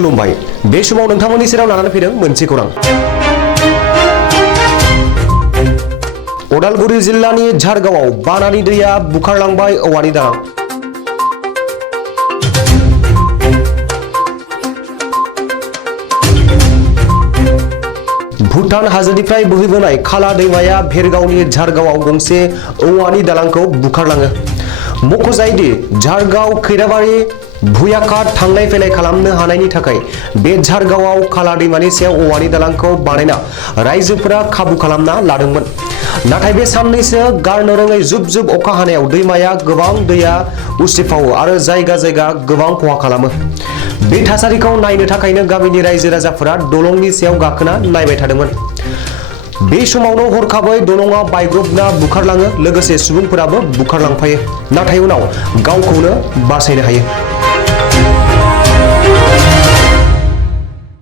खुलुमबाय बे समाव नोंथांमोननि सेराव लानानै फैदों मोनसे खौरां। उदालगुरि जिल्लानि झारगावआव बानानि दैया बुखारलांबाय औवानि दालां। भुटान हाजोनिफ्राय बोहैबोनाय खाला दैमाया भेरगावनि झारगावआव गंसे औवानि दालांखौ बुखारलाङो। मख'जायोदि झारगाव खैराबारि भुयाकाट थांलाय फैलाय खालामनो हानायनि थाखाय बे झारगावआव खाला दैमानि सायाव औवानि दालांखौ बानायना रायजोफोरा खाबु खालामना लादोंमोन। नाथाय बे साननैसो गारनो रोङै जुब जुब अखा हानायाव दैमाया गोबां दैया उसिफावो आरो जायगा जायगा गोबां खहा खालामो। बे थासारिखौ नायनो थाखायनो गामिनि रायजो राजाफोरा दलंनि सायाव गाखोना नायबाय थादोंमोन। बे समावनो हरखाबै दलंआ बायग्रबना बुखारलाङो, लोगोसे सुबुंफोराबो बुखारलांफायो। नाथाय उनाव गावखौनो बासायनो हायो।